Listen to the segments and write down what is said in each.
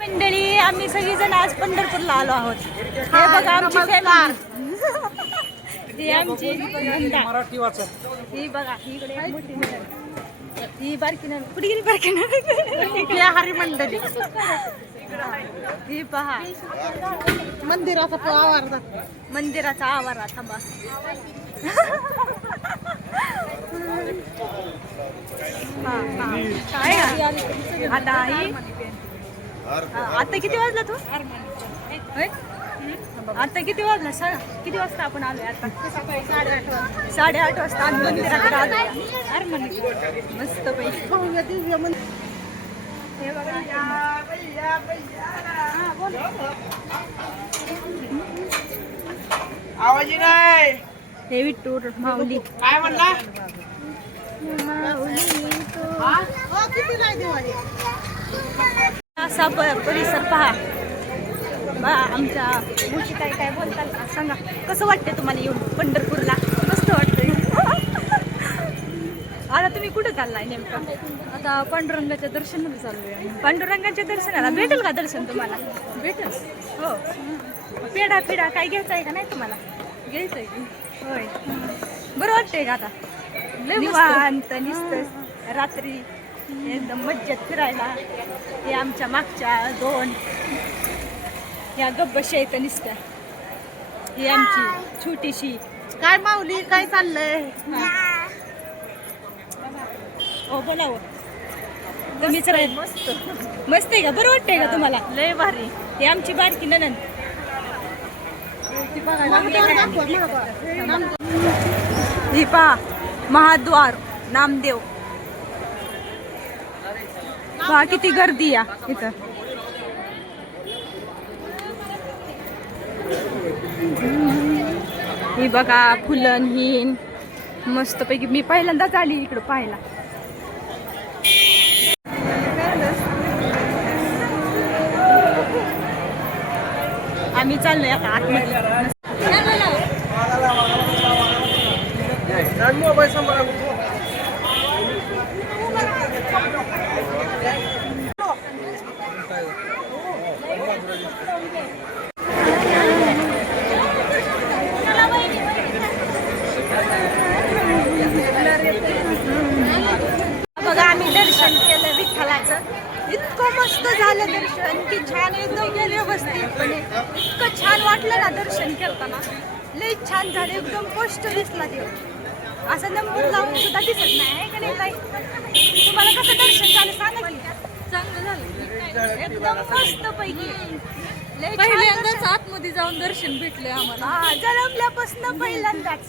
मंडळी आम्ही सगळीजण आज पंढरपूरला आलो आहोत. हे बघा आमची फॅमिली. ही आमची मराठी वाचत. ही बघा ही इकडे मोठी नणंद. ही बारकी नणंद. कुठे गेली बारकी नणंद? हरी मंडळी ही पहा मंदिराचा आवार मंदिराचा आवारा. थांबा काय आता ही आता किती वाजला तू? आता किती वाजला? सांगा किती वाजता आपण आलोय? आता 8:30 वाजता आम्ही मंदिराकडे आलो. मस्त पैकी हे बघा. आवाज नाही. हे विठ्ठल माऊली. काय म्हणला? असा परिसर पहा. आमच्या मुशी काय काय बोलतात का सांगा. कसं वाटतंय तुम्हाला येऊन पंढरपूरला? मस्त वाटतंय. आता तुम्ही कुठे चाललाय नेमकं? आता पांडुरंगाच्या दर्शनाला चाललोय. पांडुरंगाच्या दर्शनाला भेटेल का दर्शन तुम्हाला? भेटेल. हो. पेढा फिडा काय घ्यायचा आहे का नाही तुम्हाला? घ्यायचंय की. होय. बरं वाटतंय का आता? निवांत नुसतं रात्री एकदम मज्जेत फिरायला. हे आमच्या मागच्या 2 या गब्बशा इथं निसत्या. ही आमची छोटीशी. काय माऊली काय चाललंय? हो बोलावं. तुम्हीच राहील. मस्त मस्त आहे का? बरं वाटतंय का तुम्हाला? लय भारी. ही आमची बारकी नणंद. ही पहा महाद्वार नामदेव. पहा किती गर्दी या इथं. ही बघा फुलन हिन मस्त पैकी. मी पहिल्यांदाच आली इकडं पाहायला. आम्ही चाललोय आता आतमध्ये. बघा आम्ही दर्शन केलं विठ्ठलाचं. इतकं मस्त झालं दर्शन की छान एकदम गेले व्यवस्थितपणे. इतकं छान वाटलं ना दर्शन करताना. लई छान झालं. एकदम स्पष्ट दिसला देव. असं नंबर लावून सुद्धा दिसत नाही आहे का नाही ताई? तुम्हाला कसं दर्शन झालं सांगा की. चांगलं झालं. एकदम मस्त पैकी. पहिल्यांदाच आतमध्ये जाऊन दर्शन भेटले आम्हाला. हा जन्मल्यापासून पहिल्यांदाच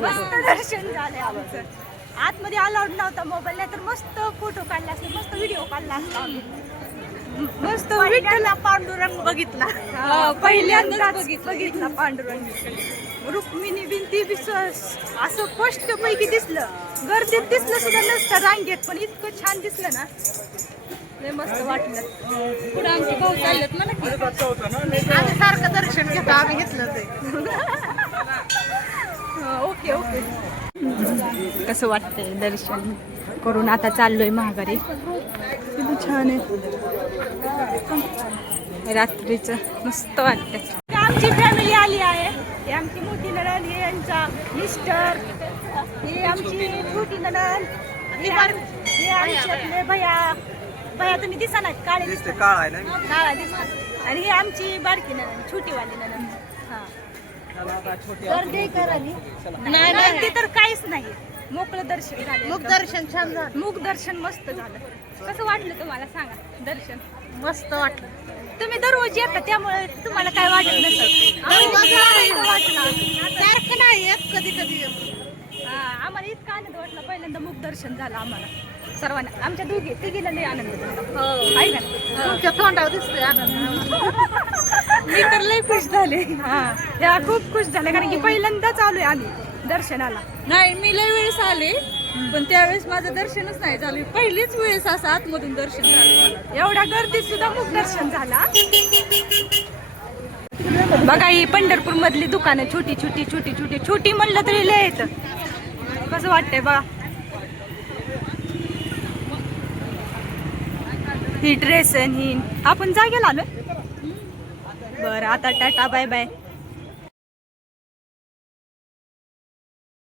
मस्त दर्शन झाले आमचं. आतमध्ये अलाउड नव्हता मोबाईल, नाही तर मस्त फोटो काढला असते, मस्त व्हिडिओ काढला असता. मस्त विठ्ठला पांडुरंग बघितला. पहिल्यांदाच बघितला पांडुरंग. रुक्मिणी बिनती विश्वास असं स्पष्ट पैकी दिसलं. गर्दीत दिसलं सुद्धा नसतं रांगेत, पण इतकं छान दिसलं ना. लय मस्त वाटलं. पुढे आमचे भाऊ चाललेत म्हणा की. आम्ही सारखं दर्शन घेतो. आम्ही घेतलं ते. Okay okay. कसं वाटतंय दर्शन करून? आता चाललोय महागारी. किती छान आहे रात्रीचं. मस्त वाटतंय. आमची फॅमिली आली आहे. ही आमची मोठी नणंद. हे यांचा मिस्टर. ही आमची छोटी नणंद. हे आमच्यातले भैया. भैया तुम्ही दिसा ना काळे दिसतात. काळा दिसतात. आणि ही आमची बारकी नणंद छोटीवाली नणंद. हा गर्दी करावी नाही. गर्दी तर काहीच नाही. मोकळं दर्शन झालं. मुख दर्शन छान झालं. मुख दर्शन मस्त झालं. कसं वाटलं तुम्हाला सांगा दर्शन? मस्त वाटलं. तुम्ही दररोज येता त्यामुळे तुम्हाला काय वाटत नसेल. सारखं नाही येत, कधी कधी येतो. आम्हाला इतका आनंद वाटला. पहिल्यांदा मुख दर्शन झालं आम्हाला सर्वांना. आमच्या तिघीला लई आनंद झाला. आहे ना? तुमच्या तोंडावर दिसतोय आनंद. मी तर लई खुश झाले. त्या खूप खुश झाल्या कारण की पहिल्यांदाच आलोय आम्ही दर्शनाला. नाही मी लय वेळेस आले, पण त्यावेळेस माझं दर्शनच नाही झालं. पहिलीच वेळेस असं आतमधून दर्शन झालं. एवढ्या गर्दीत सुद्धा मुख दर्शन झाला. बघा ही पंढरपूर मधली दुकानं छोटी छोटी छोटी छोटी छोटी म्हणलं तरी लय येत. कसं वाटतंय बघा. ही ड्रेस ही आपण जागेला आलोय बरं आता टाटा बाय बाय